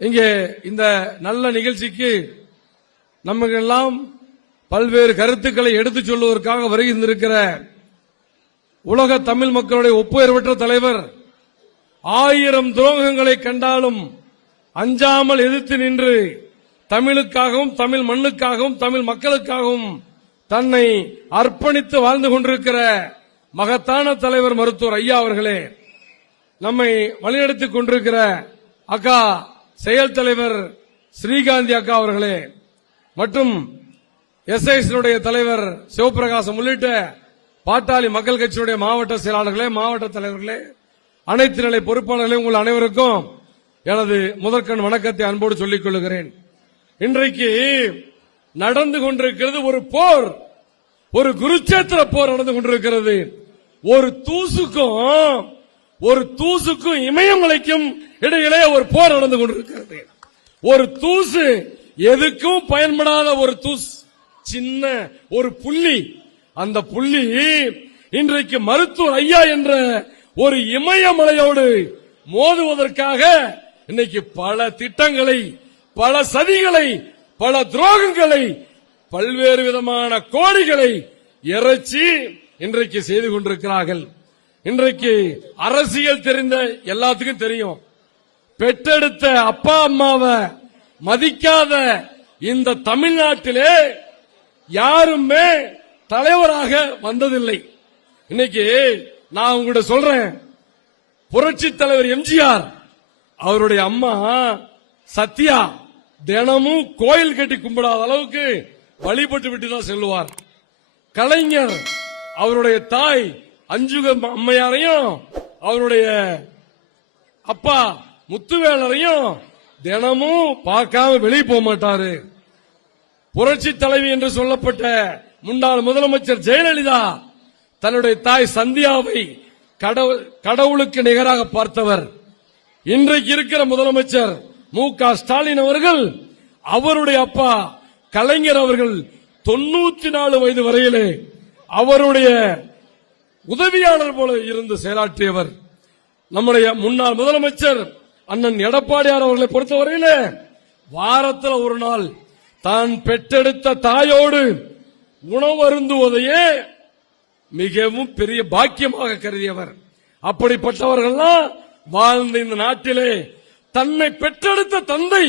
இங்கே இந்த நல்ல நிகழ்ச்சிக்கு நமக்கெல்லாம் பல்வேறு கருத்துக்களை எடுத்துச் சொல்வதற்காக வருகின்றிருக்கிற உலக தமிழ் மக்களுடைய ஒப்புயர்வற்ற தலைவர், 1000 துரோகங்களை கண்டாலும் அஞ்சாமல் எதிர்த்து நின்று தமிழுக்காகவும் தமிழ் மண்ணுக்காகவும் தமிழ் மக்களுக்காகவும் தன்னை அர்ப்பணித்து வாழ்ந்து கொண்டிருக்கிற மகத்தான தலைவர் மருத்துவர் ஐயா அவர்களே, நம்மை வழிநடத்திக் கொண்டிருக்கிற அக்கா செயல் தலைவர் ஸ்ரீகாந்தி அக்கா அவர்களே, மற்றும் எஸ்ஐசியுடைய தலைவர் சிவபிரகாசம் உள்ளிட்ட பாட்டாளி மக்கள் கட்சியுடைய மாவட்ட செயலாளர்களே, மாவட்ட தலைவர்களே, அனைத்து நிலை பொறுப்பாளர்களே, உங்கள் அனைவருக்கும் எனது முதற்கண் வணக்கத்தை அன்போடு சொல்லிக் கொள்கிறேன். இன்றைக்கு நடந்து கொண்டிருக்கிறது ஒரு போர், ஒரு குருச்சேத்திர போர் நடந்து கொண்டிருக்கிறது. ஒரு தூசுக்கும் இமயமலைக்கும் இடையிலே ஒரு போர் நடந்து கொண்டிருக்கிறது. ஒரு தூசு, எதுக்கும் பயன்படாத ஒரு தூசு, சின்ன ஒரு புள்ளி. அந்த புள்ளி இன்றைக்கு மருத்துவர் ஐயா என்ற ஒரு இமயமலையோடு மோதுவதற்காக இன்னைக்கு பல திட்டங்களை, பல சதிகளை, பல துரோகங்களை, பல்வேறு விதமான கோடிகளை இறைச்சி இன்றைக்கு செய்து கொண்டிருக்கிறார்கள். இன்றைக்கு அரசியல் தெரிந்த எல்லாத்துக்கும் தெரியும், பெற்றெடுத்த அப்பா அம்மாவை மதிக்காத இந்த தமிழ்நாட்டிலே யாருமே தலைவராக வந்ததில்லை. இன்னைக்கு நான் உங்கள்கிட்ட சொல்றேன், புரட்சி தலைவர் எம்ஜிஆர் அவருடைய அம்மா சத்யா தினமும் கோயில் கட்டி கும்பிடாத அளவுக்கு வழிபட்டு விட்டு தான் செல்லுவார். கலைஞர் அவருடைய தாய் அஞ்சுக அம்மையாரையும் அவருடைய அப்பா முத்துவேலரையும் தினமும் பார்க்காம வெளியே போக மாட்டாரு. புரட்சி தலைவி என்று சொல்லப்பட்ட முன்னாள் முதலமைச்சர் ஜெயலலிதா தன்னுடைய தாய் சந்தியாவை கடவுளுக்கு நிகராக பார்த்தவர். இன்றைக்கு இருக்கிற முதலமைச்சர் மு.க. ஸ்டாலின் அவர்கள், அவருடைய அப்பா கலைஞர் அவர்கள் 94 வயது வரையிலே அவருடைய உதவியாளர் போல இருந்து செயலாற்றியவர். நம்முடைய முன்னாள் முதலமைச்சர் அண்ணன் எடப்பாடியார் அவர்களை பொறுத்தவரையிலே வாரத்தில் ஒரு நாள் தான் பெற்றெடுத்த தாயோடு உணவருந்துவதையே மிகவும் பெரிய பாக்கியமாக கருதியவர். அப்படிப்பட்டவர்கள்லாம் வாழ்ந்த இந்த நாட்டிலே தன்னை பெற்றெடுத்த தந்தை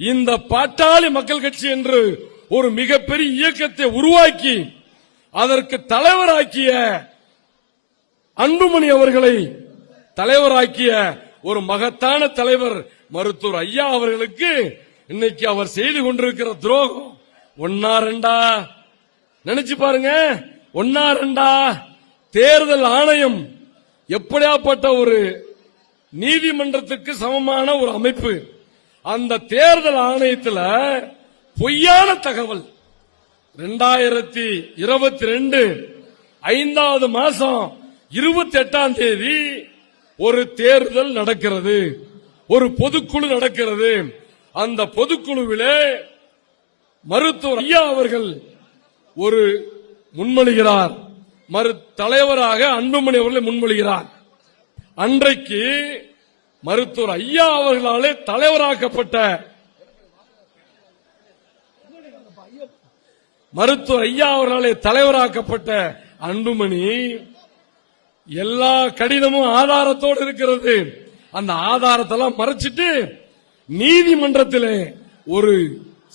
இந்த பாட்டாளி மக்கள் கட்சி என்று ஒரு மிகப்பெரிய இயக்கத்தை உருவாக்கி அதற்கு தலைவராக்கிய அன்புமணி அவர்களை தலைவராக்கிய ஒரு மகத்தான தலைவர் மருத்துவர் ஐயா அவர்களுக்கு இன்னைக்கு அவர் செய்து கொண்டிருக்கிற துரோகம் ஒன்னா ரெண்டா நினைச்சு பாருங்க. ஒன்னா ரெண்டா, தேர்தல் ஆணையம் எப்படியாப்பட்ட ஒரு நீதிமன்றத்துக்கு சமமான ஒரு அமைப்பு. அந்த தேர்தல் ஆணையத்தில் பொய்யான தகவல் 2022 5வது மாசம் 28ஆம் தேதி ஒரு தேர்தல் நடக்கிறது, ஒரு பொதுக்குழு நடக்கிறது. அந்த பொதுக்குழுவிலே மருத்துவர் ஐயா அவர்கள் ஒரு முன்மொழிகிறார், தலைவராக அன்புமணி அவர்களை முன்மொழிகிறார். அன்றைக்கு மருத்துவர் ஐயா அவர்களாலே தலைவராக்கப்பட்ட அன்புமணி எல்லா கடிதமும் ஆதாரத்தோடு இருக்கிறது. அந்த ஆதாரத்தெல்லாம் மறைச்சிட்டு நீதிமன்றத்திலே ஒரு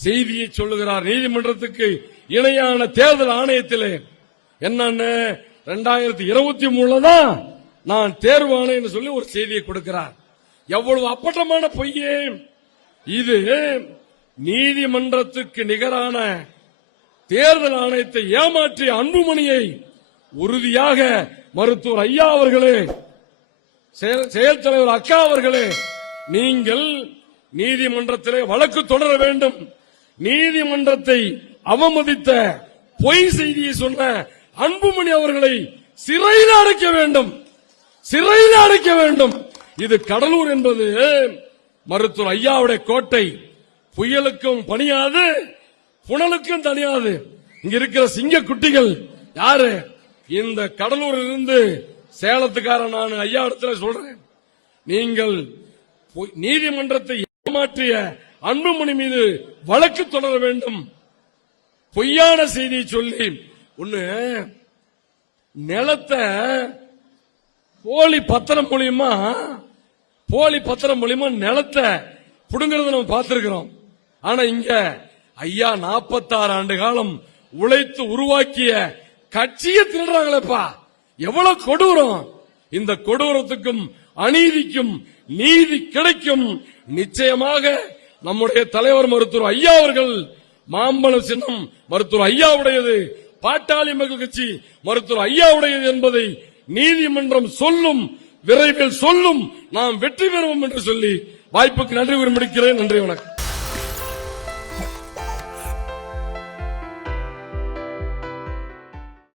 செய்தியை சொல்லுகிறார். நீதிமன்றத்துக்கு இணையான தேர்தல் ஆணையத்திலே என்னன்னு 2023 தான் நான் தேர்வானேன்னு சொல்லி ஒரு செய்தியை கொடுக்கிறார். எவ்வளவு அப்பட்டமான பொய்யே இது! நீதிமன்றத்துக்கு நிகரான தேர்தல் ஆணையத்தை ஏமாற்றிய அன்புமணியை உறுதியாக மருத்துவர் ஐயா அவர்களே, செயல் தலைவர் அக்கா அவர்களே, நீங்கள் நீதிமன்றத்திலே வழக்கு தொடர வேண்டும். நீதிமன்றத்தை அவமதித்த பொய் செய்தியை சொன்ன அன்புமணி அவர்களை சிறையில் அடைக்க வேண்டும். இது கடலூர் என்பது மருத்துவர் ஐயாவுடைய கோட்டை. புயலுக்கும் பணியாது, புனலுக்கும் தனியாது. இங்க இருக்கிற சிங்க குட்டிகள் யாரு? இந்த கடலூரில் இருந்து சேலத்துக்கார நான் ஐயா இடத்துல சொல்றேன், நீங்கள் நீதிமன்றத்தை ஏமாற்றிய அன்புமணி மீது வழக்கு தொடர வேண்டும். பொய்யான செய்தியை சொல்லி ஒண்ணு நிலத்தை போலி பத்திரம் மூலியமா நிலத்தை புடுங்கிறத நம்ம பார்த்திருக்கிறோம். ஆனா இங்க ஐயா 46 ஆண்டு காலம் உழைத்து உருவாக்கிய கட்சியை திருடுறாங்களேப்பா, எவ்வளவு கொடூரம்! இந்த கொடூரத்துக்கும் அநீதிக்கும் நீதி கிடைக்கும். நிச்சயமாக நம்முடைய தலைவர் மருத்துவர் ஐயா அவர்கள் மாம்பழம் சின்னம் மருத்துவர் ஐயாவுடையது, பாட்டாளி மக்கள் கட்சி மருத்துவர் ஐயாவுடையது என்பதை நீதிமன்றம் சொல்லும், விரைவில் சொல்லும். நாம் வெற்றி பெறுவோம் என்று சொல்லி வாய்ப்புக்கு நன்றி கூறி முடிக்கிறேன். நன்றி, வணக்கம்.